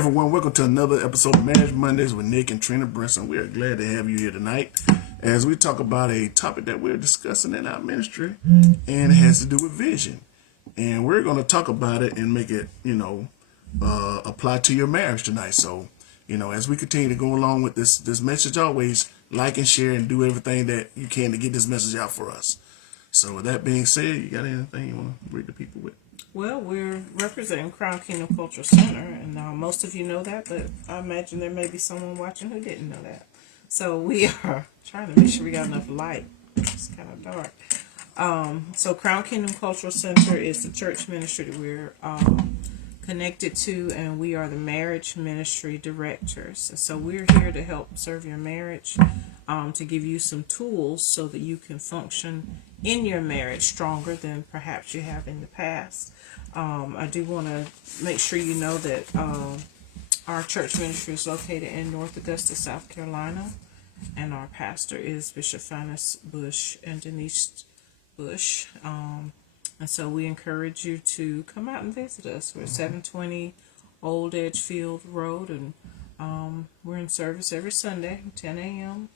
everyone, welcome to another episode of Marriage Mondays with Nick and Trina Brinson. We are glad to have you here tonight as we talk about a topic that we're discussing in our ministry, and it has to do with vision. And we're going to talk about it and make it, apply to your marriage tonight. So, as we continue to go along with this message, always like and share and do everything that you can to get this message out for us. So with that being said, you got anything you want to greet the people with? Well, we're representing Crown Kingdom Cultural Center, and most of you know that, but I imagine there may be someone watching who didn't know that. So we are trying to make sure we got enough light. It's kind of dark. So Crown Kingdom Cultural Center is the church ministry that we're connected to, and we are the marriage ministry directors. And so we're here to help serve your marriage, to give you some tools so that you can function in your marriage stronger than perhaps you have in the past. I do want to make sure you know that our church ministry is located in North Augusta, South Carolina, and our pastor is Bishop Finace Bush and Denise Bush. And so we encourage you to come out and visit us. We're at 720 Old Edgefield Road, and we're in service every Sunday, 10 a.m.,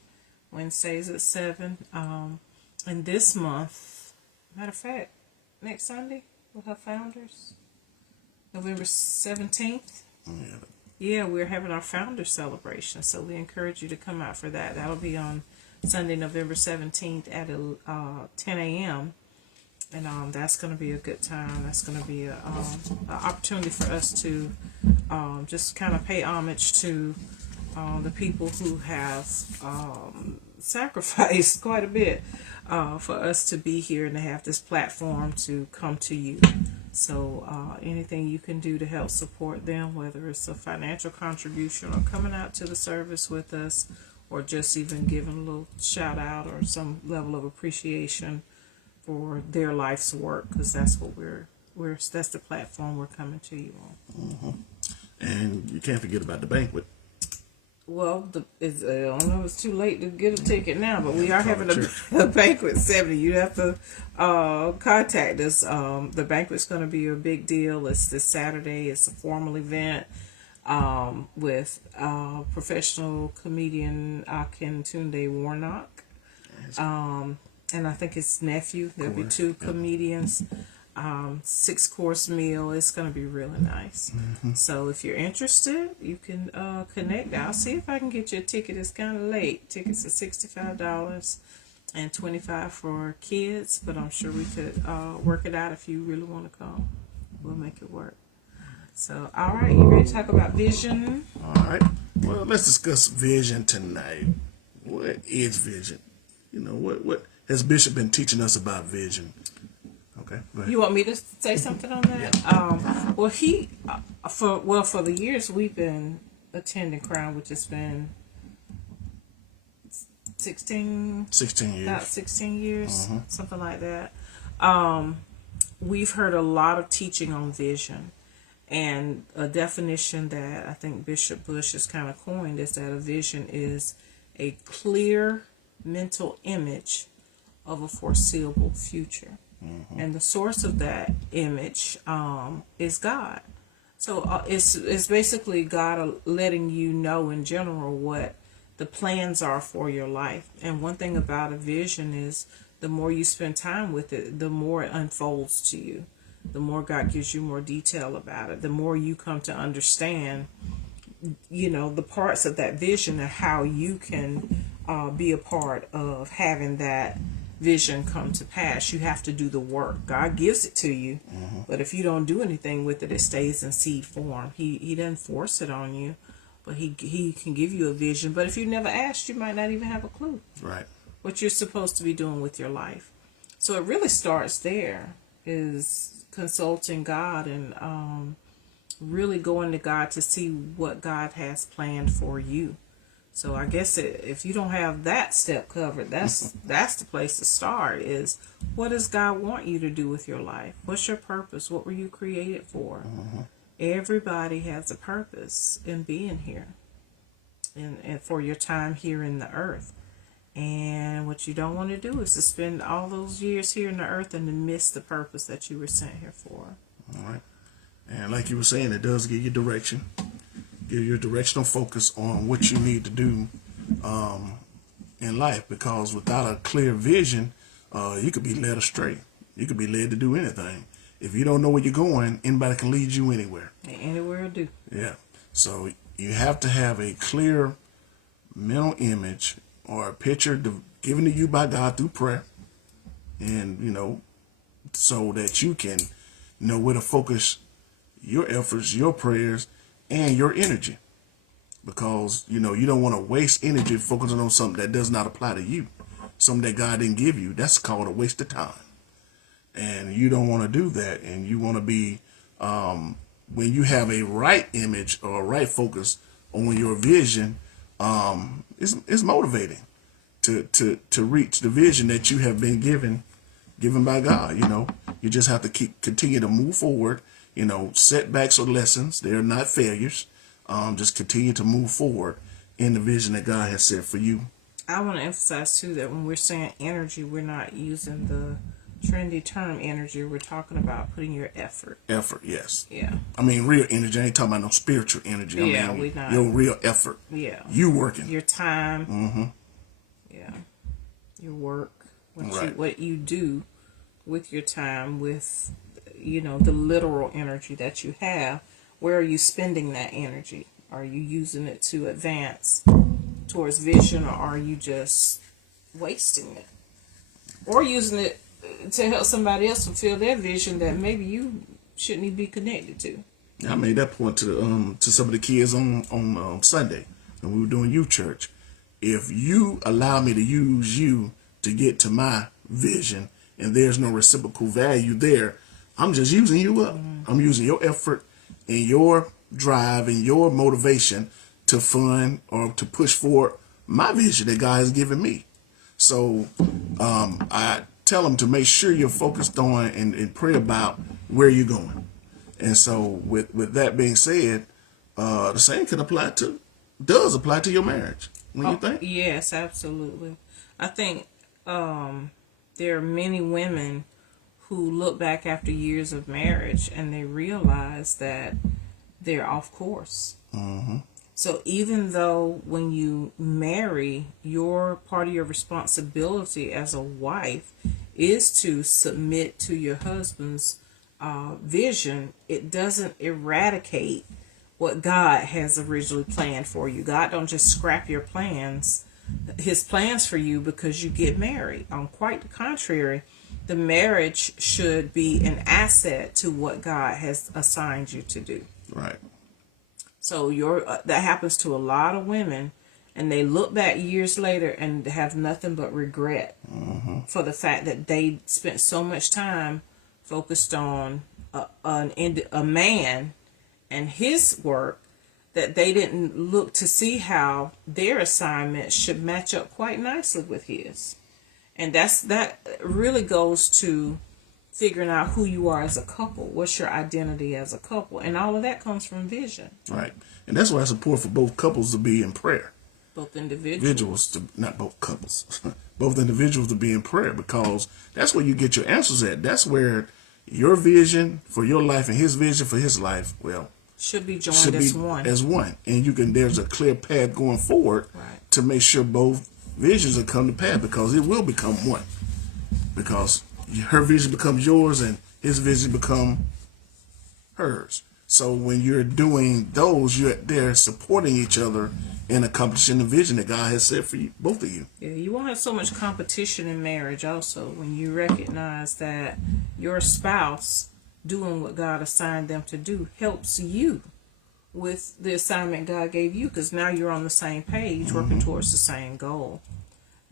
Wednesdays at 7. And this month, matter of fact, next Sunday, we'll have Founders, November 17th. Yeah, we're having our Founders celebration, so we encourage you to come out for that. That'll be on Sunday, November 17th at 10 a.m., and that's going to be a good time. That's going to be an opportunity for us to just kind of pay homage to the people who have sacrificed quite a bit for us to be here and to have this platform to come to you. So anything you can do to help support them, whether it's a financial contribution or coming out to the service with us, or just even giving a little shout out or some level of appreciation for their life's work, because that's what that's the platform we're coming to you on. Mm-hmm. And you can't forget about the banquet. Well, I don't know if it's too late to get a ticket now, but we are having a banquet 70. You have to contact us. The banquet's going to be a big deal. It's this Saturday. It's a formal event with professional comedian Akintunde Warnock. And I think his nephew. There'll be two comedians. 6-course meal. It's going to be really nice. Mm-hmm. So if you're interested, you can connect. I'll see if I can get you a ticket. It's kind of late. Tickets are $65 and $25 for kids, but I'm sure we could work it out if you really want to come. We'll make it work. So, all right, you ready to talk about vision? All right. Well, let's discuss vision tonight. What is vision? What has Bishop been teaching us about vision? Okay, go ahead. You want me to say something on that? Yeah. For the years we've been attending Crown, which has been 16 years. About 16 years, something like that. We've heard a lot of teaching on vision, and a definition that I think Bishop Bush has kind of coined is that a vision is a clear mental image of a foreseeable future. Mm-hmm. And the source of that image is God. So it's basically God letting you know in general what the plans are for your life. And one thing about a vision is the more you spend time with it, the more it unfolds to you. The more God gives you more detail about it, the more you come to understand, the parts of that vision and how you can be a part of having that vision come to pass. You have to do the work. God gives it to you, but if you don't do anything with it, it stays in seed form. He doesn't force it on you, but he can give you a vision. But if you never asked, you might not even have a clue what you're supposed to be doing with your life. So it really starts there, is consulting God and really going to God to see what God has planned for you. So I guess if you don't have that step covered, that's the place to start, is what does God want you to do with your life? What's your purpose? What were you created for? Mm-hmm. Everybody has a purpose in being here and for your time here in the earth. And what you don't want to do is to spend all those years here in the earth and then miss the purpose that you were sent here for. All right. And like you were saying, it does give you direction. give you a directional focus on what you need to do in life. Because without a clear vision, you could be led astray. You could be led to do anything. If you don't know where you're going, anybody can lead you anywhere. Anywhere will do. Yeah. So you have to have a clear mental image or a picture given to you by God through prayer, and so that you can know where to focus your efforts, your prayers, and your energy. Because you don't want to waste energy focusing on something that does not apply to you, something that God didn't give you. That's called a waste of time, and you don't want to do that. And you want to be when you have a right image or a right focus on your vision, it's motivating to reach the vision that you have been given by God. You just have to continue to move forward. Setbacks or lessons, they're not failures. Just continue to move forward in the vision that God has set for you. I want to emphasize too that when we're saying energy, we're not using the trendy term energy. We're talking about putting your effort. Effort, yes. Yeah. I mean, real energy. I ain't talking about no spiritual energy. I mean, we not. Your real effort. Yeah. You working. Your time. Mm-hmm. Yeah. Your work. Right. What you do with your time, with the literal energy that you have. Where are you spending that energy? Are you using it to advance towards vision, or are you just wasting it? Or using it to help somebody else fulfill their vision that maybe you shouldn't even be connected to? I made that point to some of the kids on Sunday when we were doing youth church. If you allow me to use you to get to my vision and there's no reciprocal value there, I'm just using you up. Mm-hmm. I'm using your effort and your drive and your motivation to fund or to push forward my vision that God has given me. So I tell them to make sure you're focused on and pray about where you're going. And so with that being said, the same does apply to your marriage. What do you think? Yes, absolutely. I think there are many women who look back after years of marriage and they realize that they're off course. Mm-hmm. So even though when you marry, your part of your responsibility as a wife is to submit to your husband's vision, it doesn't eradicate what God has originally planned for you. God don't just scrap your plans, his plans for you, because you get married. On quite the contrary, the marriage should be an asset to what God has assigned you to do. Right. So that happens to a lot of women, and they look back years later and have nothing but regret for the fact that they spent so much time focused on a man and his work that they didn't look to see how their assignment should match up quite nicely with his. And that really goes to figuring out who you are as a couple. What's your identity as a couple? And all of that comes from vision. Right. And that's why it's important for both couples to be in prayer. Both individuals. Not both couples. Both individuals to be in prayer, because that's where you get your answers at. That's where your vision for your life and his vision for his life, should be joined as one. And there's a clear path going forward to make sure both visions will come to pass, because it will become one. Because her vision becomes yours and his vision become hers. So when you're doing those, they're supporting each other in accomplishing the vision that God has set for you, both of you. Yeah, you won't have so much competition in marriage also when you recognize that your spouse doing what God assigned them to do helps you with the assignment God gave you, because now you're on the same page working towards the same goal.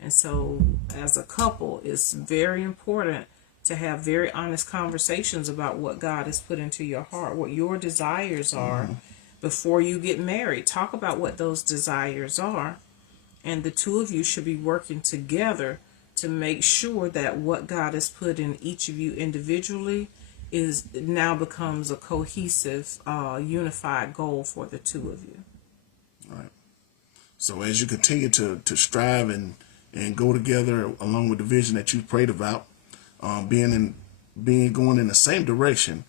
And so as a couple, it's very important to have very honest conversations about what God has put into your heart, what your desires are before you get married. Talk about what those desires are, and the two of you should be working together to make sure that what God has put in each of you individually now becomes a cohesive, unified goal for the two of you. Right. So as you continue to strive and go together along with the vision that you prayed about, going in the same direction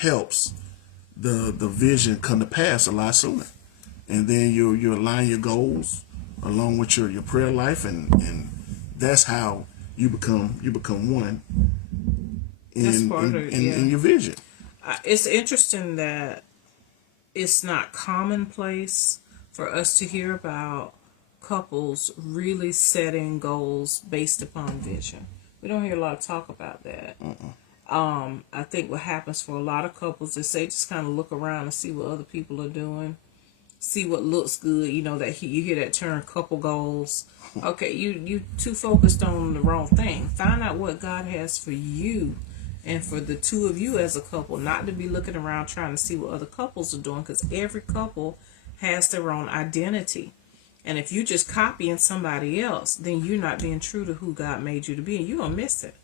helps the vision come to pass a lot sooner. and then you align your goals along with your prayer life, and that's how you become one in your vision. It's interesting that it's not commonplace for us to hear about couples really setting goals based upon vision. We don't hear a lot of talk about that. I think what happens for a lot of couples is they just kind of look around and see what other people are doing, see what looks good. You know, that you hear that term, couple goals. Okay, you too focused on the wrong thing. Find out what God has for you and for the two of you as a couple, not to be looking around trying to see what other couples are doing, because every couple has their own identity. And if you just copying somebody else, then you're not being true to who God made you to be, and you're going to miss it.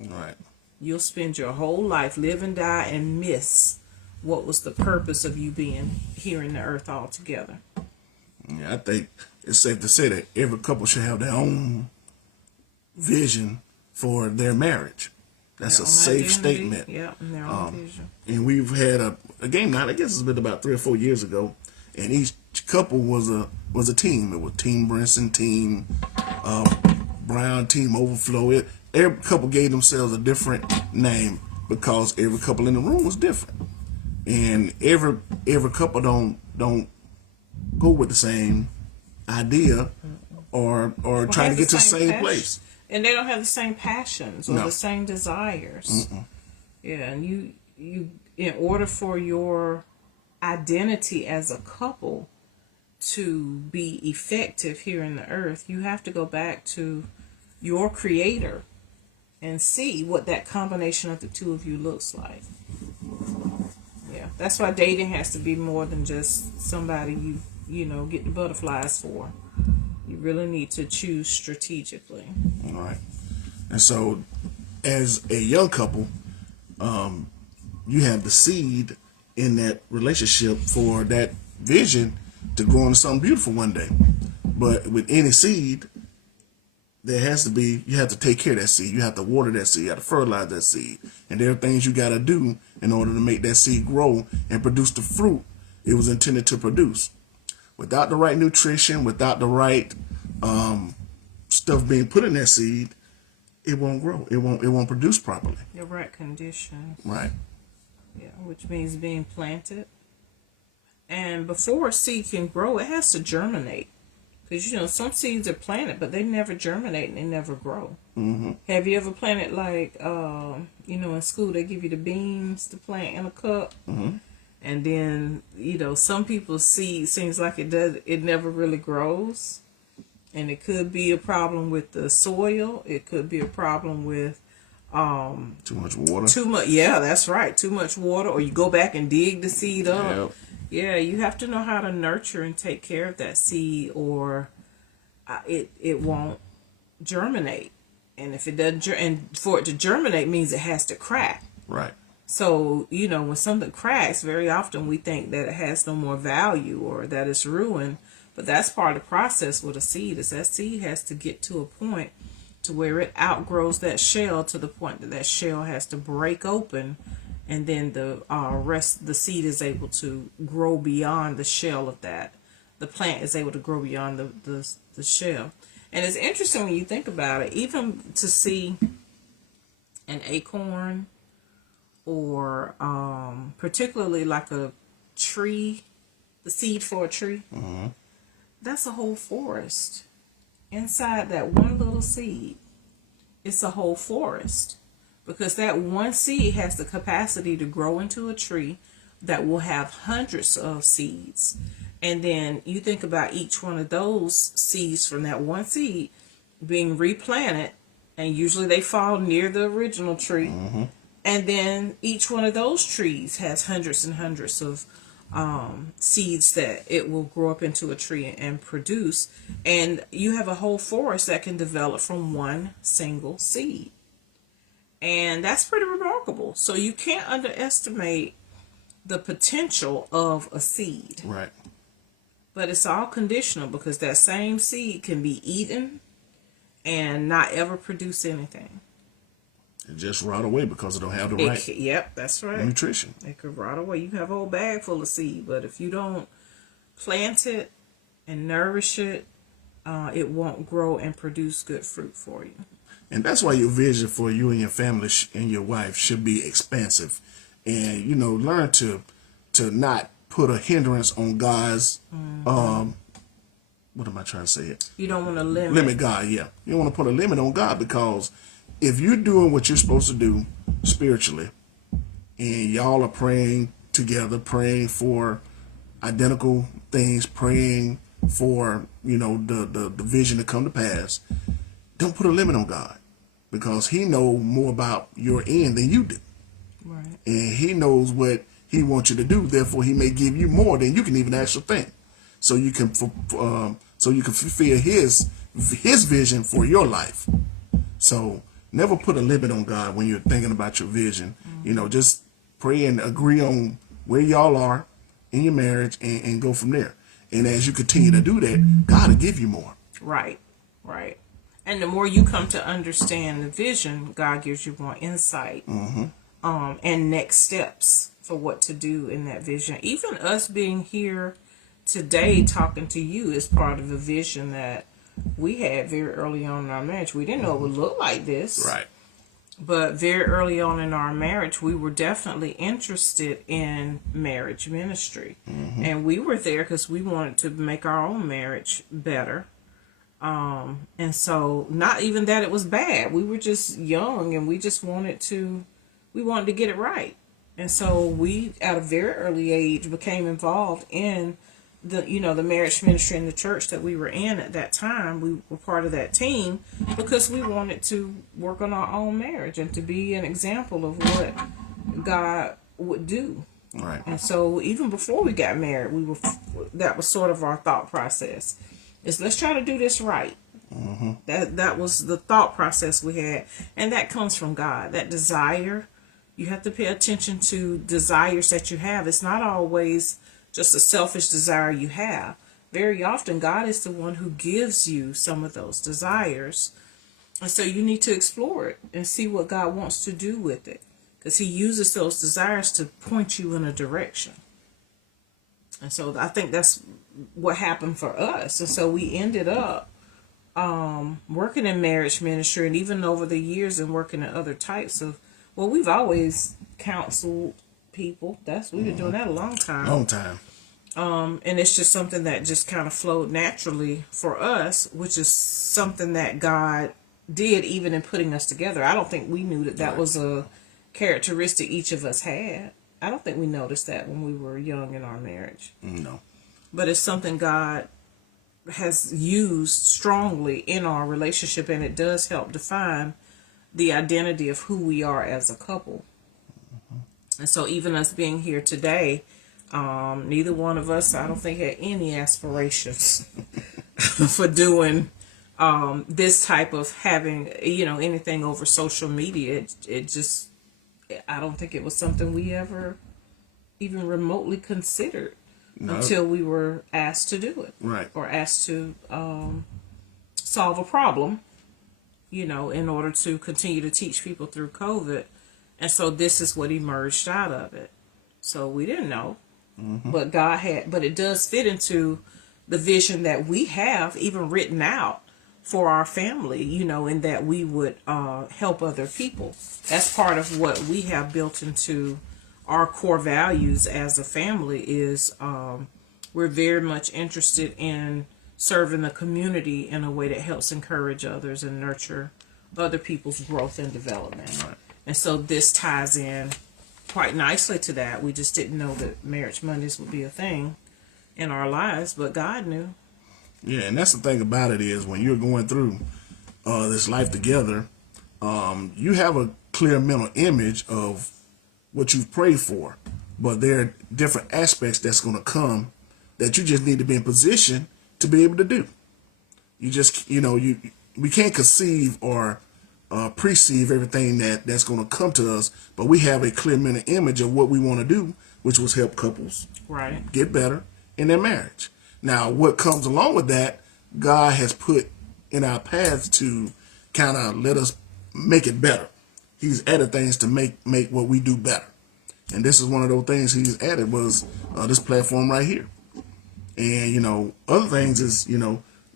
Right. You'll spend your whole life, live and die, and miss what was the purpose of you being here in the earth altogether. Yeah, I think it's safe to say that every couple should have their own vision for their marriage. That's a safe statement. Yeah, and their own vision. And we've had a game night. I guess it's been about 3 or 4 years ago, and each couple was a team. It was Team Brinson, Team Brown, Team Overflow. Every couple gave themselves a different name because every couple in the room was different, and every couple don't go with the same idea or try to get to the same place. And they don't have the same passions or the same desires. Yeah, and you in order for your identity as a couple to be effective here in the earth, you have to go back to your creator and see what that combination of the two of you looks like. Yeah, that's why dating has to be more than just somebody you know get the butterflies for. You really need to choose strategically. All right. And so, as a young couple, you have the seed in that relationship for that vision to grow into something beautiful one day. But with any seed, you have to take care of that seed. You have to water that seed. You have to fertilize that seed. And there are things you got to do in order to make that seed grow and produce the fruit it was intended to produce. Without the right nutrition, without the right stuff being put in that seed, it won't grow. It won't produce properly. The right conditions. Right. Yeah, which means being planted. And before a seed can grow, it has to germinate. Because, you know, some seeds are planted, but they never germinate and they never grow. Mm-hmm. Have you ever planted, like, you know, in school they give you the beans to plant in a cup? Mm-hmm. And then, you know, some people's seed seems like it never really grows. And it could be a problem with the soil. It could be a problem with too much water. Yeah, that's right. Too much water. Or you go back and dig the seed up. Yep. Yeah, you have to know how to nurture and take care of that seed, or it won't germinate. And if it doesn't, and for it to germinate means it has to crack. Right. So, you know, when something cracks, very often we think that it has no more value or that it's ruined. But that's part of the process with a seed, is that seed has to get to a point to where it outgrows that shell to the point that that shell has to break open, and then the seed is able to grow beyond the shell of that. The plant is able to grow beyond the shell. And it's interesting when you think about it, even to see an acorn or particularly like a tree, the seed for a tree, mm-hmm. That's a whole forest. Inside that one little seed, it's a whole forest. Because that one seed has the capacity to grow into a tree that will have hundreds of seeds. And then you think about each one of those seeds from that one seed being replanted, and usually they fall near the original tree. Mm-hmm. And then each one of those trees has hundreds and hundreds of seeds that it will grow up into a tree and produce. And you have a whole forest that can develop from one single seed. And that's pretty remarkable. So you can't underestimate the potential of a seed. Right. But it's all conditional, because that same seed can be eaten and not ever produce anything. It just rot away because it don't have the right. Yep, that's right. Nutrition. It could rot away. You can have a whole bag full of seed, but if you don't plant it and nourish it, it won't grow and produce good fruit for you. And that's why your vision for you and your family and your wife should be expansive. And, learn to not put a hindrance on God's, what am I trying to say here? You don't want to limit. Limit God, yeah. You don't want to put a limit on God, because if you're doing what you're supposed to do spiritually, and y'all are praying together, praying for identical things, praying for, the vision to come to pass, don't put a limit on God, because he knows more about your end than you do. Right. And he knows what he wants you to do. Therefore, he may give you more than you can even ask or think. So you can fulfill his vision for your life. So never put a limit on God when you're thinking about your vision. Just pray and agree on where y'all are in your marriage, and go from there. And as you continue to do that, God will give you more. Right. And the more you come to understand the vision, God gives you more insight, and next steps for what to do in that vision. Even us being here today talking to you is part of a vision that we had very early on in our marriage. We didn't know it would look like this. Right. But very early on in our marriage, we were definitely interested in marriage ministry. And we were there because we wanted to make our own marriage better. And so not even that it was bad. We were just young, and we just wanted to get it right. And so we, at a very early age, became involved in the marriage ministry in the church that we were in at that time. We were part of that team because we wanted to work on our own marriage and to be an example of what God would do. Right. And so even before we got married, that was sort of our thought process. Is let's try to do this right. That was the thought process we had. And that comes from God. That desire, you have to pay attention to desires that you have. It's not always just a selfish desire you have. Very often, God is the one who gives you some of those desires. And so you need to explore it and see what God wants to do with it, because he uses those desires to point you in a direction. And so I think that's what happened for us. And so we ended up working in marriage ministry, and even over the years and working in other types of, we've always counseled people. We've been doing that a long time. And it's just something that just kind of flowed naturally for us, which is something that God did even in putting us together. I don't think we knew that was a characteristic each of us had. I don't think we noticed that when we were young in our marriage. No. But it's something God has used strongly in our relationship, and it does help define the identity of who we are as a couple. And so even us being here today, neither one of us, I don't think, had any aspirations for doing this type of having, anything over social media. It just, I don't think it was something we ever even remotely considered until we were asked to do it. Right. Or asked to solve a problem, in order to continue to teach people through COVID. And so this is what emerged out of it. So we didn't know, but God had, but it does fit into the vision that we have even written out for our family, in that we would help other people. That's part of what we have built into our core values as a family is we're very much interested in serving the community in a way that helps encourage others and nurture other people's growth and development. Right. And so this ties in quite nicely to that. We just didn't know that Marriage Mondays would be a thing in our lives, but God knew. Yeah, and that's the thing about it is when you're going through this life together, you have a clear mental image of what you've prayed for, but there are different aspects that's going to come that you just need to be in position to be able to do. You just, we can't conceive or perceive everything that's going to come to us, but we have a clear mental image of what we want to do, which was help couples get better in their marriage. Now, what comes along with that, God has put in our path to kind of let us make it better. He's added things to make what we do better. And this is one of those things he's added was this platform right here. And, other things is,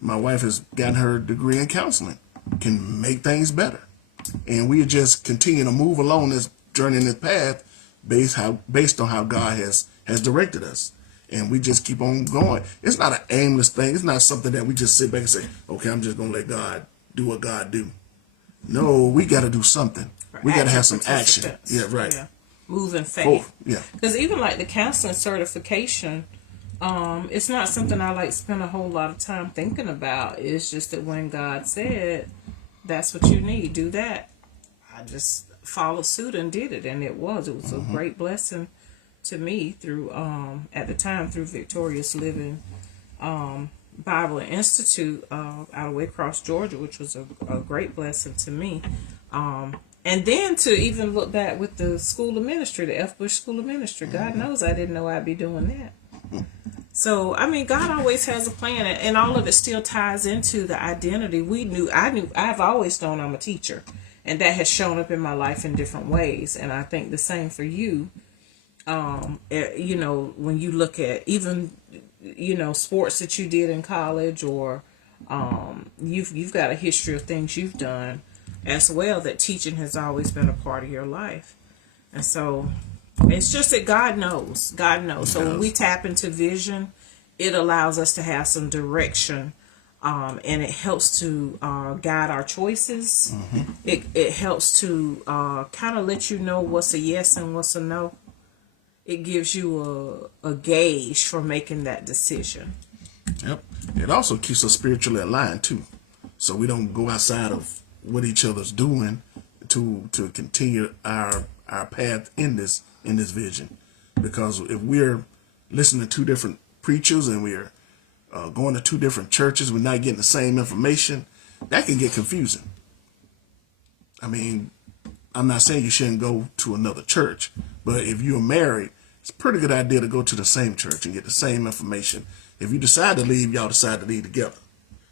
my wife has gotten her degree in counseling, can make things better. And we just continue to move along this journey, in this path, based on how God has directed us. And we just keep on going. It's not an aimless thing. It's not something that we just sit back and say, okay, I'm just going to let God do what God do. No, we got to do something. We got to have some action. Yeah, right. Yeah. Move in faith. Yeah. Because even like the counseling certification, it's not something I like spend a whole lot of time thinking about. It's just that when God said, that's what you need, do that, I just followed suit and did it. And it was a great blessing to me through, at the time, through Victorious Living Bible Institute out of Waycross, Georgia, which was a great blessing to me. And then to even look back with the School of Ministry, the F. Bush School of Ministry, God knows I didn't know I'd be doing that. So, I mean, God always has a plan, and all of it still ties into the identity. I've always known I'm a teacher, and that has shown up in my life in different ways. And I think the same for you. When you look at even, sports that you did in college, or you've got a history of things you've done as well, that teaching has always been a part of your life. And so it's just that God knows. So when we tap into vision, it allows us to have some direction, and it helps to guide our choices. It helps to kind of let you know what's a yes and what's a no. It gives you a gauge for making that decision. Yep. It also keeps us spiritually aligned too, so we don't go outside of what each other's doing to continue our path in this vision. Because if we're listening to two different preachers and we're going to two different churches, we're not getting the same information, that can get confusing. I mean, I'm not saying you shouldn't go to another church, but if you're married, it's a pretty good idea to go to the same church and get the same information. If you decide to leave, y'all decide to leave together.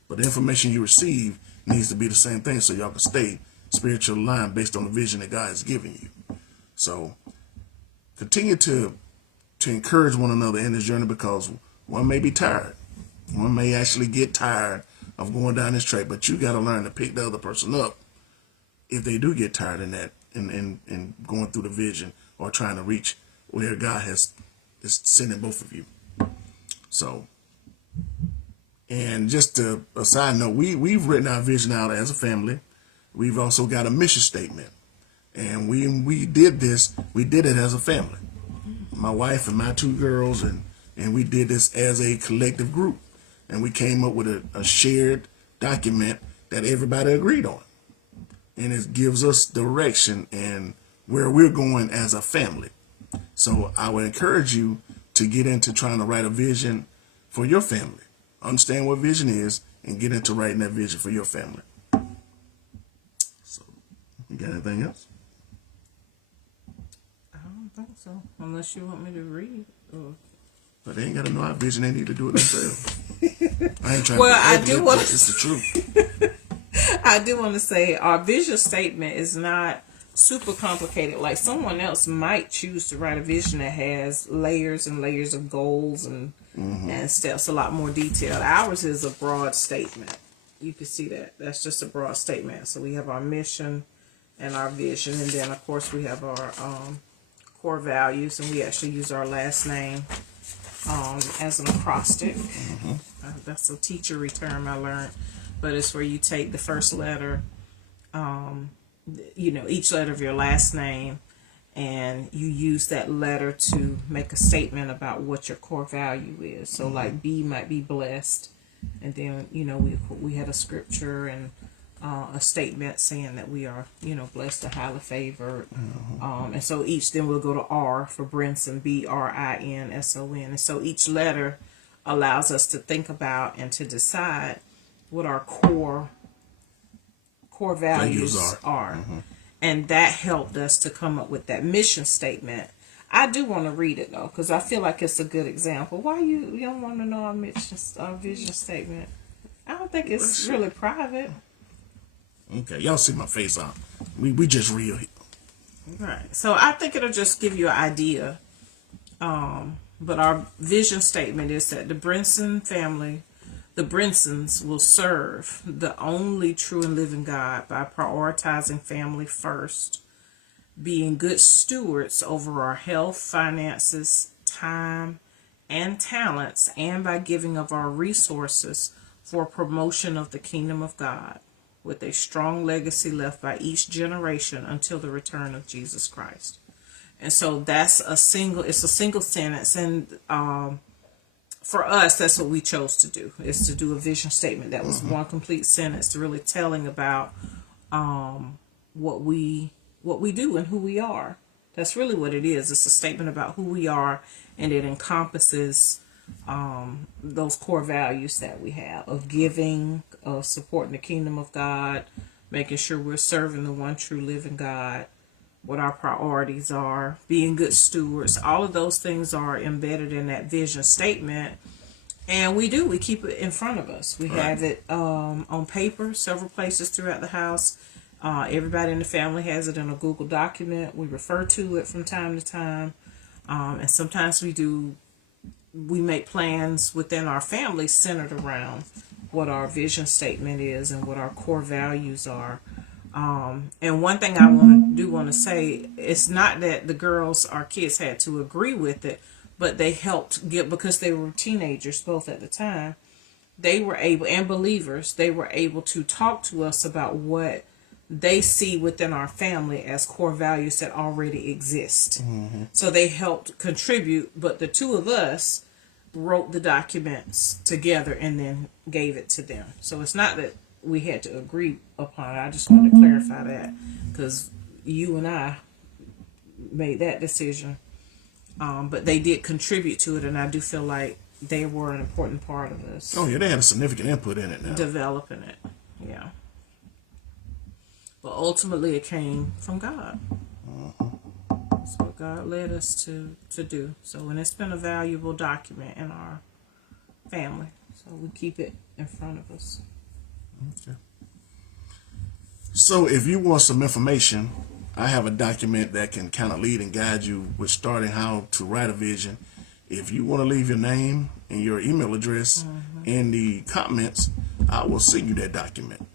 But the information you receive needs to be the same thing, so y'all can stay spiritual aligned based on the vision that God has given you. So continue to encourage one another in this journey, because one may be tired. One may actually get tired of going down this track, but you got to learn to pick the other person up if they do get tired in that, in going through the vision or trying to reach where God is sending both of you. So, and just a side note, we've written our vision out as a family. We've also got a mission statement, and we did it as a family. My wife and my two girls, and we did this as a collective group, and we came up with a shared document that everybody agreed on, and it gives us direction and where we're going as a family. So I would encourage you to get into trying to write a vision for your family. Understand what vision is and get into writing that vision for your family. So, you got anything else? I don't think so, unless you want me to read. But they ain't got to know our vision. They need to do it themselves. I ain't trying it's the truth. I do want to say our vision statement is not super complicated. Like someone else might choose to write a vision that has layers and layers of goals and steps, a lot more detailed. Ours is a broad statement. You can see that. That's just a broad statement. So we have our mission and our vision, and then of course we have our core values, and we actually use our last name as an acrostic. That's a teachery term I learned, but it's where you take the first letter, each letter of your last name, and you use that letter to make a statement about what your core value is. So like B might be blessed, and then we had a scripture and a statement saying that we are blessed and highly favored, and so then we'll go to R for Brinson, BRINSON, and so each letter allows us to think about and to decide what our core values are. And that helped us to come up with that mission statement. I do want to read it though, because I feel like it's a good example. Why you don't want to know our vision statement? I don't think it's really private. Okay, y'all see my face on. We just real here. Right. So I think it'll just give you an idea But our vision statement is that the Brinsons will serve the only true and living God by prioritizing family first, being good stewards over our health, finances, time, and talents, and by giving of our resources for promotion of the kingdom of God, with a strong legacy left by each generation until the return of Jesus Christ. And so it's a single sentence. And for us, that's what we chose to do, is to do a vision statement that was one complete sentence, really telling about what we do and who we are. That's really what it is. It's a statement about who we are, and it encompasses those core values that we have of giving, of supporting the kingdom of God, making sure we're serving the one true living God, what our priorities are, being good stewards. All of those things are embedded in that vision statement. And we keep it in front of us. We have it on paper, several places throughout the house. Everybody in the family has it in a Google document. We refer to it from time to time. And sometimes we make plans within our family centered around what our vision statement is and what our core values are. And one thing I want to say, it's not that our kids had to agree with it, but they helped because they were teenagers both at the time. They were able, and believers, they were able to talk to us about what they see within our family as core values that already exist. So they helped contribute, but the two of us wrote the documents together and then gave it to them. So it's not that we had to agree upon it. I just wanted to clarify that, because you and I made that decision, but they did contribute to it, and I do feel like they were an important part of this. Oh yeah, they had a significant input in it now. Developing it, yeah. But ultimately, it came from God. That's what God led us to do. So, and it's been a valuable document in our family. So we keep it in front of us. Okay. So if you want some information, I have a document that can kind of lead and guide you with starting how to write a vision. If you want to leave your name and your email address in the comments, I will send you that document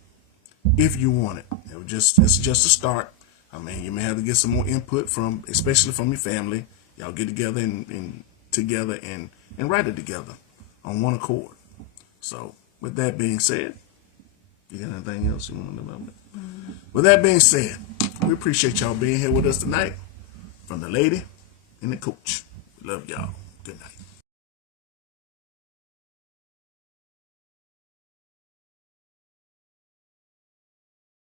if you want it. It's just a start. I mean, you may have to get some more input especially from your family. Y'all get together and write it together on one accord. So with that being said, you got anything else you want to know about it? With that being said, we appreciate y'all being here with us tonight. From the lady and the coach. We love y'all. Good night.